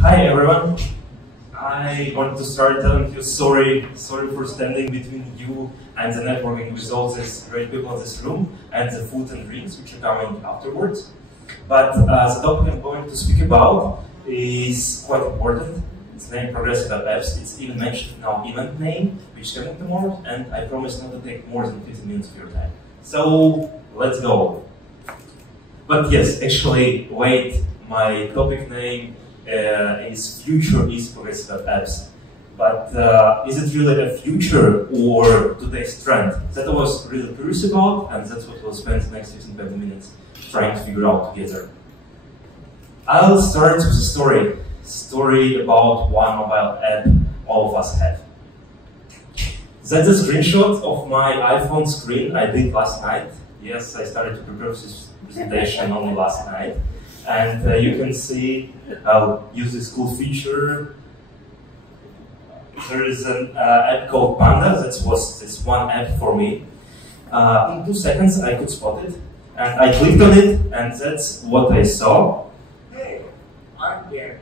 Hi everyone. I want to start telling you sorry for standing between you and the networking with all these great people in this room and the food and drinks which are coming afterwards. But the topic I'm going to speak about is quite important. It's named Progressive Web Apps. It's even mentioned in our event name, which is coming tomorrow, and I promise not to take more than 15 minutes of your time. So let's go. But yes, actually, wait, my topic name is Future is Progressive Web Apps. But is it really a future or today's trend? That I was really curious about, and that's what we'll spend the next 15-20 minutes trying to figure out together. I'll start with a story about one mobile app all of us have. That's a screenshot of my iPhone screen I did last night. Yes, I started to prepare this presentation only last night. And you can see I'll use this cool feature. There is an app called Panda. That was this one app for me. In 2 seconds I could spot it. And I clicked on it, and that's what I saw. Hey, I'm here,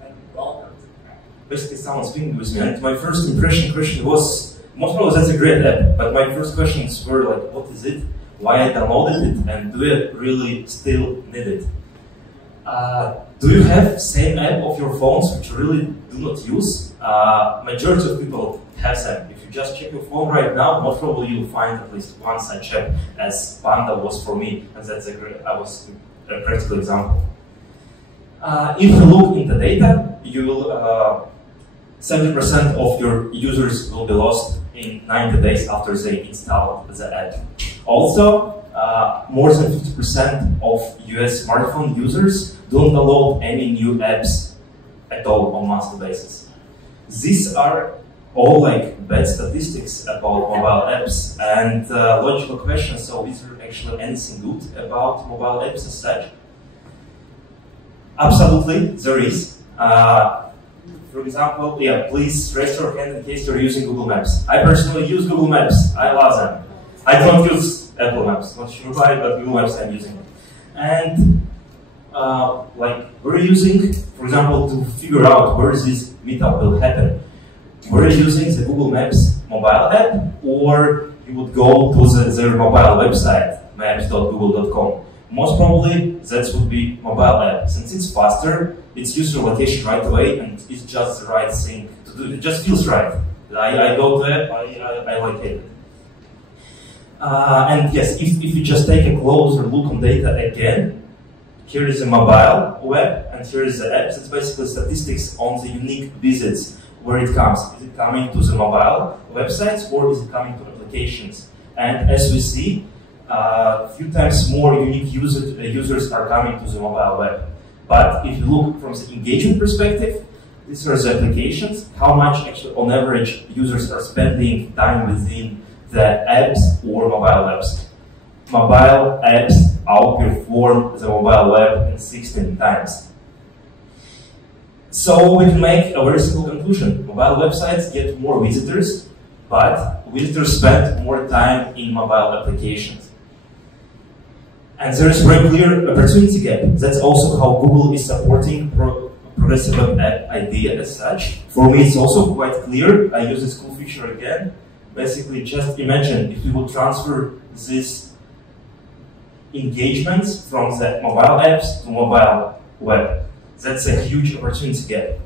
and welcome to the app. Basically, someone's speaking with me, and my first question was, most probably that's a great app, but my first questions were like, what is it? Why I downloaded it, and do I really still need it? Do you have same app of your phones which you really do not use? Majority of people have them. If you just check your phone right now, most probably you'll find at least one such app, as Panda was for me, and that's a practical example. If you look in the data, you'll 70% of your users will be lost in 90 days after they install the app. Also, more than 50% of US smartphone users don't download any new apps at all on a monthly basis. These are all like bad statistics about mobile apps and logical questions. So is there actually anything good about mobile apps as such? Absolutely, there is. For example, please raise your hand in case you're using Google Maps. I personally use Google Maps. I love them. I don't use Apple Maps. Not sure why, but Google Maps I'm using. And like we're using, for example, to figure out where this meetup will happen. We're using the Google Maps mobile app, or you would go to their mobile website, maps.google.com. Most probably that would be mobile app. Since it's faster, it's user location right away, and it's just the right thing to do. It just feels right. I go to it, I like it. And yes, if you just take a closer look on data again, here is a mobile web, and here is the apps. It's basically statistics on the unique visits, where it comes. Is it coming to the mobile websites, or is it coming to applications? And as we see, a few times more unique users are coming to the mobile web. But if you look from the engagement perspective, these are the applications, how much actually on average users are spending time within the apps or mobile apps. Mobile apps outperform the mobile web in 16 times. So we can make a very simple conclusion. Mobile websites get more visitors, but visitors spend more time in mobile applications. And there is a very clear opportunity gap. That's also how Google is supporting progressive web app idea as such. For me, it's also quite clear. I use this cool feature again. Basically, just imagine if we would transfer these engagements from the mobile apps to mobile web. That's a huge opportunity gap.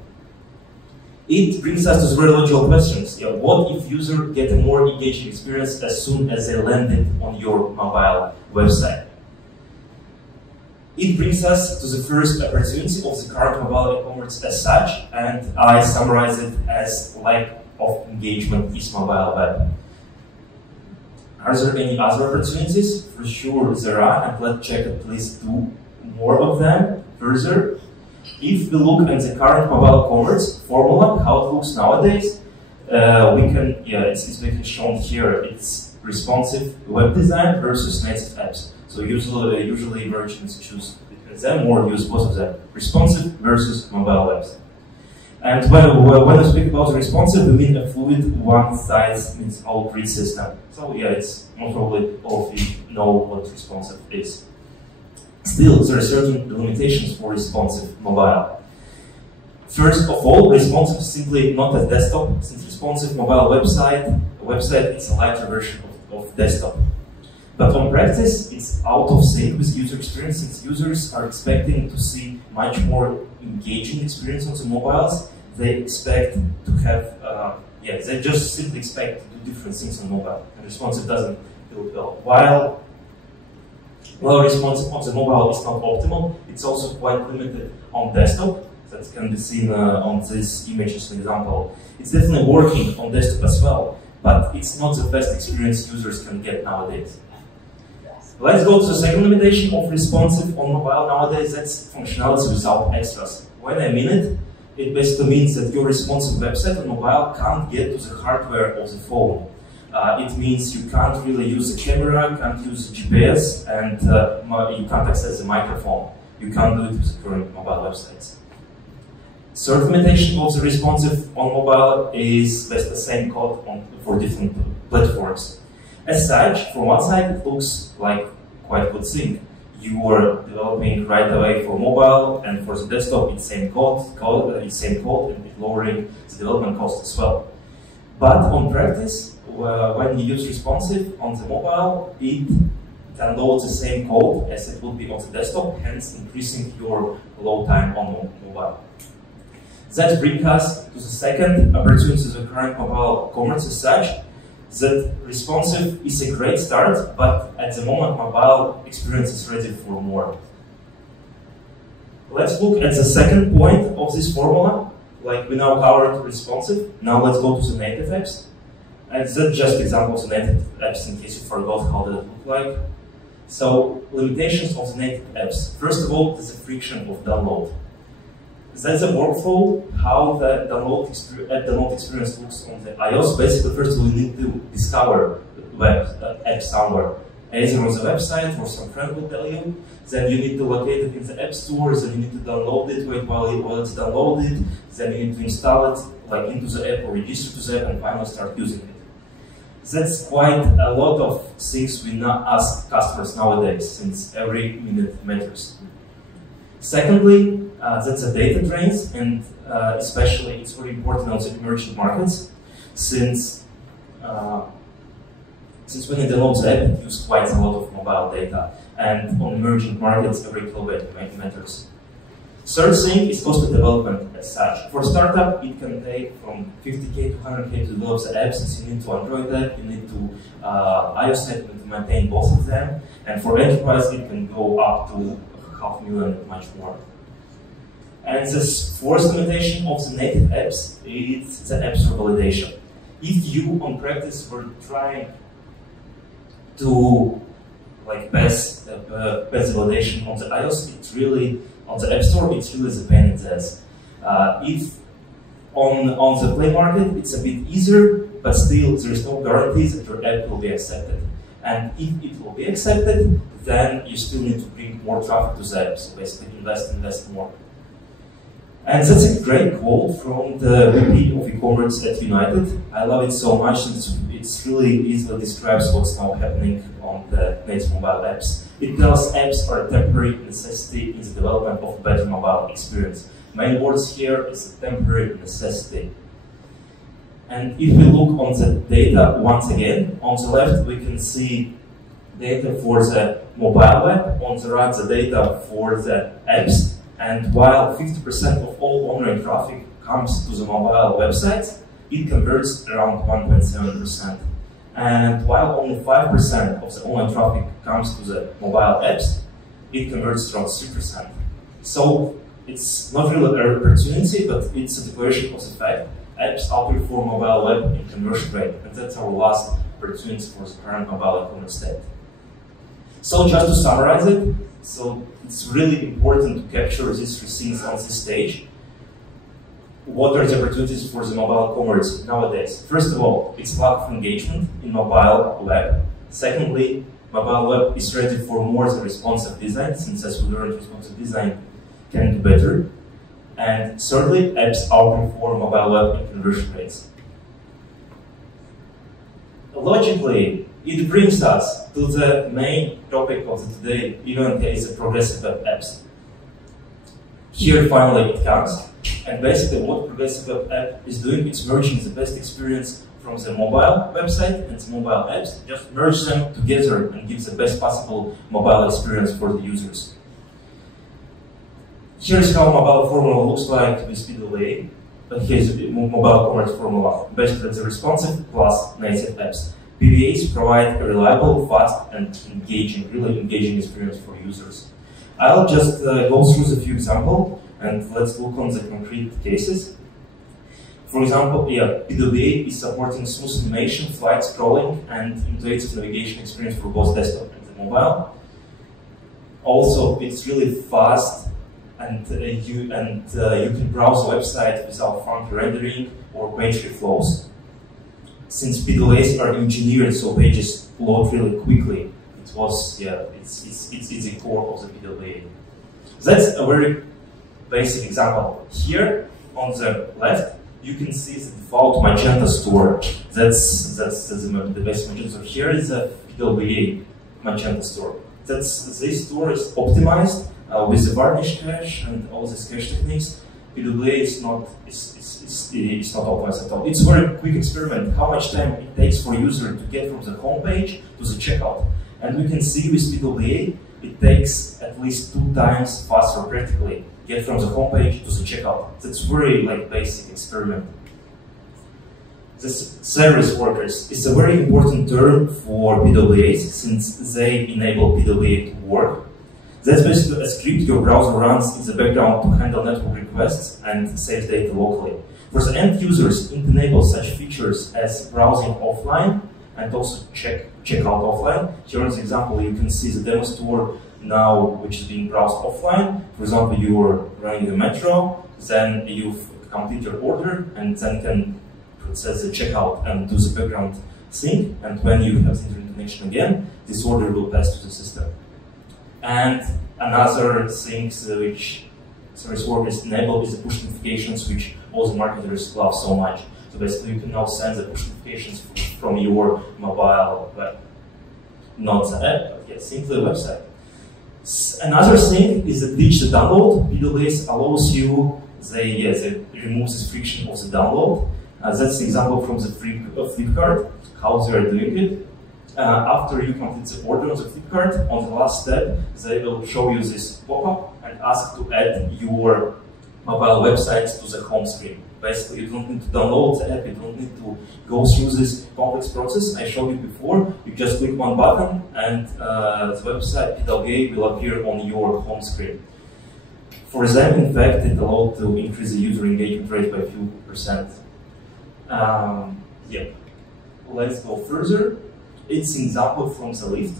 It brings us to the very logical questions. What if users get a more engaging experience as soon as they landed on your mobile website? It brings us to the first opportunity of the current mobile e-commerce as such, and I summarize it as lack of engagement is mobile web. Are there any other opportunities? For sure there are, and let's check at least 2 more of them further. If we look at the current mobile commerce formula, how it looks nowadays, we can, it's basically shown here. It's responsive web design versus native apps. So usually merchants choose between them or use both of them. Responsive versus mobile website. And when we speak about responsive, we mean a fluid, one size means all grid system. So it's most probably all of you know what responsive is. Still, there are certain limitations for responsive mobile. First of all, responsive is simply not a desktop, since responsive mobile website is a lighter version of desktop. But on practice, it's out of sync with user experience, since users are expecting to see much more engaging experience on the mobiles. They expect to have, they just simply expect to do different things on mobile, and responsive doesn't do it well. While responsive on the mobile is not optimal, it's also quite limited on desktop. That can be seen on this image as an example. It's definitely working on desktop as well, but it's not the best experience users can get nowadays. Let's go to the second limitation of responsive on mobile nowadays. That's functionality without extras. When I mean it, it basically means that your responsive website on mobile can't get to the hardware of the phone. It means you can't really use the camera, can't use the GPS, and you can't access the microphone. You can't do it with the current mobile websites. Third limitation of the responsive on mobile is basically the same code for different platforms. As such, from one side, it looks like quite a good thing. You are developing right away for mobile, and for the desktop, it's same code, and it's lowering the development cost as well. But on practice, when you use responsive on the mobile, it downloads the same code as it would be on the desktop, hence increasing your load time on mobile. That brings us to the second opportunity of the current mobile commerce as such, that responsive is a great start, but at the moment mobile experience is ready for more. Let's look at the second point of this formula. Like we now covered responsive, now let's go to the native apps. And that's just examples of native apps in case you forgot how they look like. So limitations of the native apps. First of all, there's a friction of download. That's a workflow, how the download experience looks on the iOS. Basically, first of all, you need to discover the app somewhere, either on the website or some friend will tell you. Then you need to locate it in the app store, then you need to download it, wait while it's downloaded, then you need to install it like into the app or register to the app and finally start using it. That's quite a lot of things we now ask customers nowadays, since every minute matters. Secondly, that's a data drains, and especially it's very important on the emerging markets, since when you download the app, it uses quite a lot of mobile data, and on emerging markets, every kilobyte matters. Third thing is cost of development as such. For startup, it can take from 50K to 100K to develop the apps, since you need to Android app, you need to iOS app, you need to maintain both of them, and for enterprise, it can go up to $500,000, much more. And the fourth limitation of the native apps is the app store validation. If you on practice were trying to pass validation on the iOS, it's really on the app store, it's really the pain in the ass. If on the Play Market, it's a bit easier, but still there is no guarantee that your app will be accepted. And if it will be accepted, then you still need to bring more traffic to the app, so basically invest more. And that's a great quote from the VP of e-commerce at United. I love it so much, and it really easily describes what's now happening on the native mobile apps. It tells apps are a temporary necessity in the development of a better mobile experience. Main words here is a temporary necessity. And if we look on the data once again, on the left we can see data for the mobile web, on the right the data for the apps. And while 50% of all online traffic comes to the mobile websites, it converts around 1.7%. And while only 5% of the online traffic comes to the mobile apps, it converts around 3%. So it's not really an opportunity, but it's a declaration of the fact apps outperform mobile web in conversion rate, and that's our last opportunity for the current mobile e-commerce state. So just to summarize it, so it's really important to capture these three things on this stage. What are the opportunities for the mobile commerce nowadays? First of all, it's lack of engagement in mobile web. Secondly, mobile web is ready for more than responsive design, since as we learned, responsive design can do better. And thirdly, apps outperform mobile web in conversion rates. Logically, it brings us to the main topic of today's event, is the progressive web apps. Here finally it comes. And basically what Progressive Web App is doing, it's merging the best experience from the mobile website and the mobile apps, just merge them together and give the best possible mobile experience for the users. Here's how mobile formula looks like with PWA, but here's the mobile commerce formula. Basically, it's a responsive plus native apps. PWAs provide a reliable, fast, and really engaging experience for users. I'll just go through a few examples and let's look on the concrete cases. For example, PWA is supporting smooth animation, flight scrolling, and intuitive navigation experience for both desktop and the mobile. Also, it's really fast, and you can browse the website without funky rendering or page reflows. Since PWAs are engineered so pages load really quickly, it's the core of the PWA. That's a very basic example. Here on the left, you can see the default Magenta store. That's the basic Magenta store. Here is a PWA Magenta store. This store is optimized with the varnish cache and all these cache techniques. PWA is not optimized at all. It's a very quick experiment. How much time it takes for a user to get from the home page to the checkout. And we can see with PWA, it takes at least 2 times faster practically get from the home page to the checkout. That's very basic experiment. This service workers is a very important term for PWAs since they enable PWA to work. That's basically a script your browser runs in the background to handle network requests and save data locally. For the end users, it enables such features as browsing offline and also checkout offline. Here in the example, you can see the demo store now, which is being browsed offline. For example, you are running the metro, then you've complete your order, and then can process the checkout and do the background sync. And when you have the internet connection again, this order will pass to the system. And another thing which service workers enable is the push notifications, which all the marketers love so much. So basically, you can now send the push notifications from your mobile web, not the app, but simply the website. Another thing is the digital download. PWAs allows you, they remove this friction of the download. That's the example from the Flipkart, how they are doing it. After you complete the order on the Flipkart, on the last step, they will show you this pop-up and ask to add your mobile website to the home screen. Basically, you don't need to download the app, you don't need to go through this complex process I showed you before. You just click one button and the website PWA will appear on your home screen. For them, in fact, it allowed to increase the user engagement rate by a few percent. Let's go further. It's an example from the lift.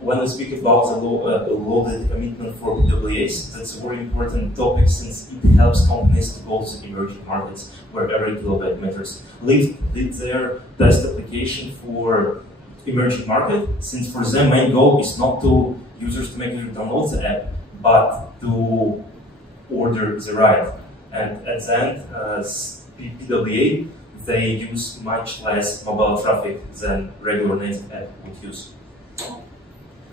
When we speak about the loaded commitment for PWAs, that's a very important topic since it helps companies to go to emerging markets where every kilobyte matters. Lyft did their test application for emerging market, since for them main goal is not to users to make you download the app, but to order the ride. And at the end, PWA, they use much less mobile traffic than regular native app would use.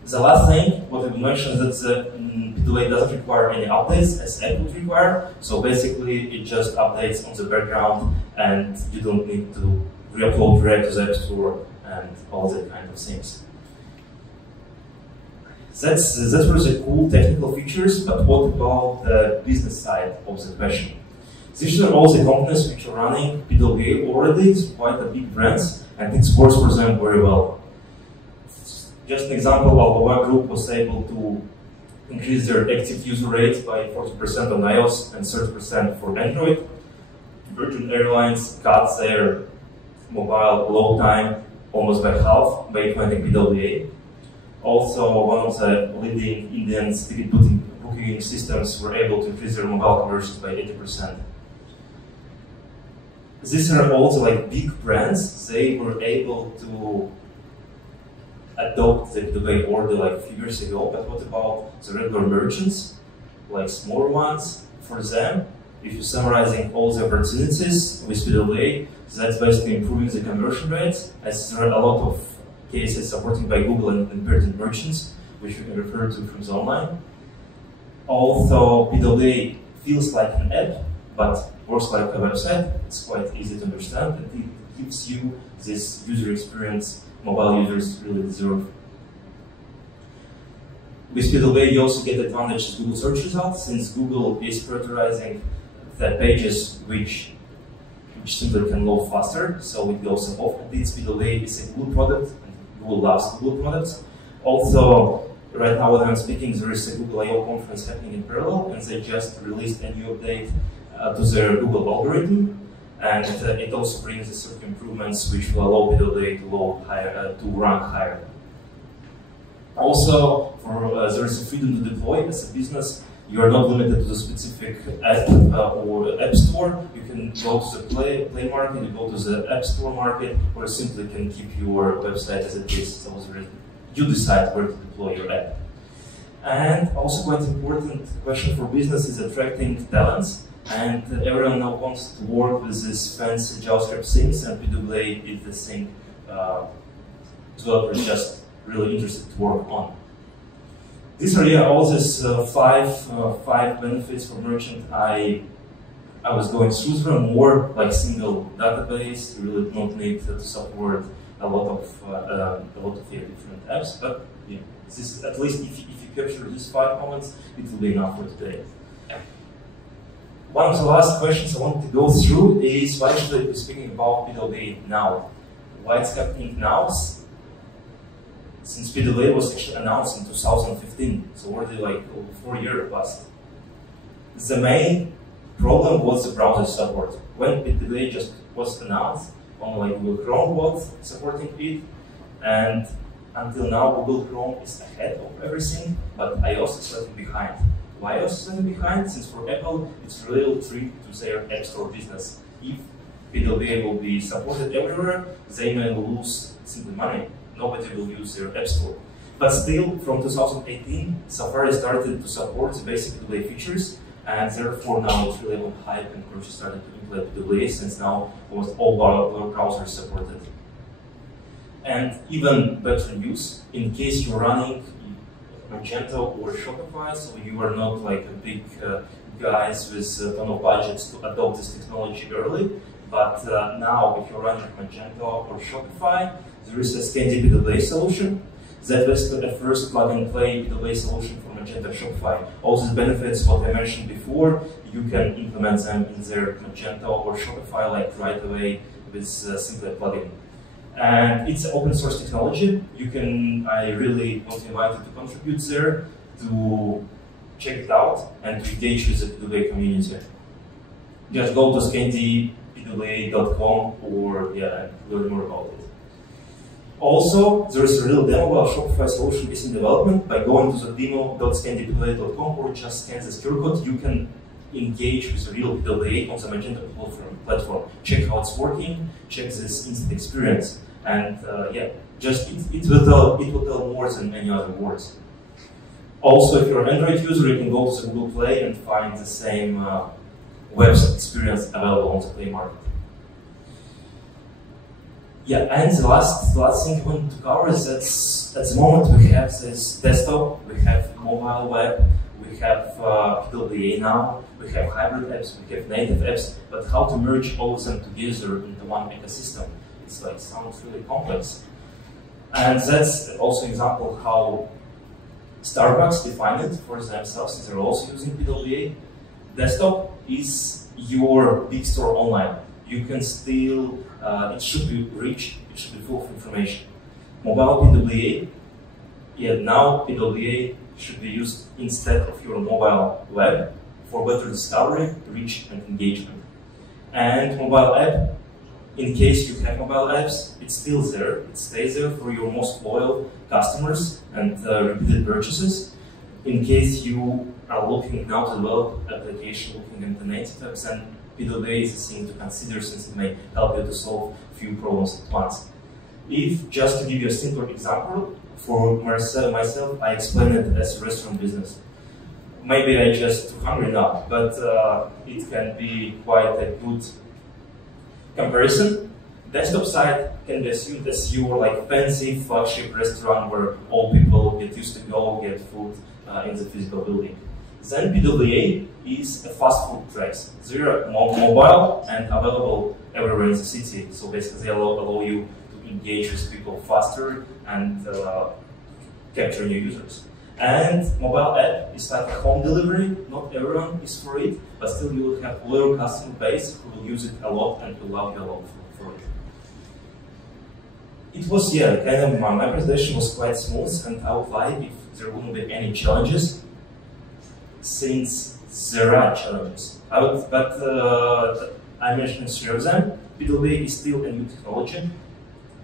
The last thing, what we mentioned, is that PWA doesn't require any updates as app would require. So basically, it just updates on the background, and you don't need to re-upload direct to the App Store and all that kind of things. That's were the cool technical features, but what about the business side of the question? These are all the companies which are running PWA already. It's quite a big brands, and it works for them very well. Just an example, our group was able to increase their active user rate by 40% on iOS and 30% for Android. Virgin Airlines cut their mobile load time almost by half by implementing PWA. Also, one of the leading Indian ticket booking systems were able to increase their mobile conversions by 80%. These are also big brands. They were able to adopt the PWA order a few years ago, but what about the regular merchants, like smaller ones? For them, if you're summarizing all the opportunities with PWA, that's basically improving the conversion rates, as there are a lot of cases supported by Google and independent merchants, which you can refer to from the online. Also, PWA feels like an app, but works like a website. It's quite easy to understand, and it gives you this user experience mobile users really deserve. With PeopleWay, you also get advantage of Google search results, since Google is prioritizing the pages which simply can load faster, so it goes above. And this PeopleWay is a Google product, and Google loves Google products. Also, right now when I'm speaking, there is a Google I/O conference happening in parallel, and they just released a new update to their Google algorithm, and it also brings certain improvements which will allow PeopleWay to load higher, to rank higher. Also, there is a freedom to deploy as a business. You are not limited to the specific app or app store. You can go to the Play market, you go to the App Store market, or you simply can keep your website as it is. So you decide where to deploy your app. And also quite important question for business is attracting talents. And everyone now wants to work with this fancy JavaScript things, and PeopleWay is the thing developers just really interested to work on. These are all these five benefits for merchant. I was going through them more like single database. You really don't need to support a lot of different apps. But yeah, this is, at least if you capture these 5 comments, it will be enough for today. One of the last questions I want to go through is why should I be speaking about PeopleWay now? Why it's happening now? Since PeopleWay was actually announced in 2015, so already like over 4 years past. The main problem was the browser support. When PeopleWay just was announced, only like Google Chrome was supporting it, and until now Google Chrome is ahead of everything, but iOS is slightly behind. Why iOS is slightly behind? Since for Apple, it's a real threat to their App Store business. If PeopleWay will be supported everywhere, they may lose simply money. Nobody will use their App Store. But still, from 2018, Safari started to support the basic PeopleWay features, and therefore now it's really on hype, and Chrome started to implement PeopleWay, since now almost all browsers support it. And even better news, in case you're running Magento or Shopify, so you are not like a big guys with a ton of budgets to adopt this technology early, but now if you're running Magento or Shopify, there is a Scandiweb PeopleWay solution. That was the first plug-and-play PeopleWay solution for Magento Shopify. All these benefits, what I mentioned before, you can implement them in their Magento or Shopify like right away with simply a plugin. And it's open source technology. I really want to invite you to contribute there, to check it out, and to engage with the PeopleWay community. Just go to scandiweb.com or learn more about it. Also, there is a real demo about Shopify solution is in development. By going to the demo.scandiweb.com or just scan this QR code, you can engage with the real PeopleWay on the Magento platform. Check how it's working, check this instant experience. And it will tell more than any other words. Also, if you're an Android user, you can go to the Google Play and find the same website experience available on the Play market. Yeah, and the last thing I want to cover is that at the moment we have this desktop, we have mobile web, we have PeopleWay now, we have hybrid apps, we have native apps, but how to merge all of them together into one ecosystem? It's like sounds really complex. And that's also an example of how Starbucks defined it for themselves, since they're also using PeopleWay. Desktop is your big store online. You can still, it should be rich, it should be full of information. Mobile PeopleWay, now PeopleWay should be used instead of your mobile web for better discovery, reach, and engagement. And mobile app, in case you have mobile apps, it's still there. It stays there for your most loyal customers and repeated purchases. In case you are looking now to develop application looking at the native apps, then PeopleWay is a thing to consider, since it may help you to solve a few problems at once. If, just to give you a simpler example, for myself, I explain it as a restaurant business. Maybe I'm just too hungry now, but it can be quite a good comparison. Desktop site can be assumed as your like fancy flagship restaurant where all people get used to go get food in the physical building. Then PWA is a fast food tracks. They are mobile and available everywhere in the city. So basically they allow you to engage with people faster and capture new users. And mobile app is like a home delivery. Not everyone is for it, but still you will have loyal customer base who will use it a lot and will love you a lot for it. It was, yeah, kind of my presentation was quite smooth, and I would like if there wouldn't be any challenges, since there are challenges. I mentioned three of them. PWA is still a new technology.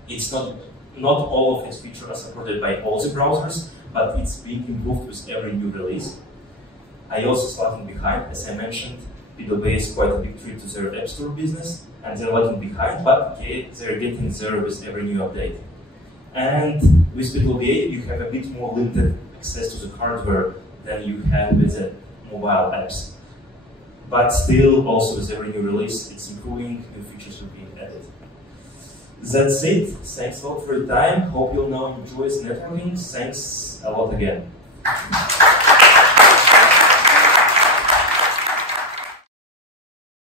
It's not all of its features are supported by all the browsers, but it's being improved with every new release. iOS is lagging behind, as I mentioned. PWA is quite a big threat to their App Store business, and they're lagging behind, but okay, they're getting there with every new update. And with PWA, you have a bit more limited access to the hardware than you have with the mobile apps. But still, also with every new release, it's improving, new features will be added. That's it. Thanks a lot for your time. Hope you'll now enjoy networking. Thanks a lot again.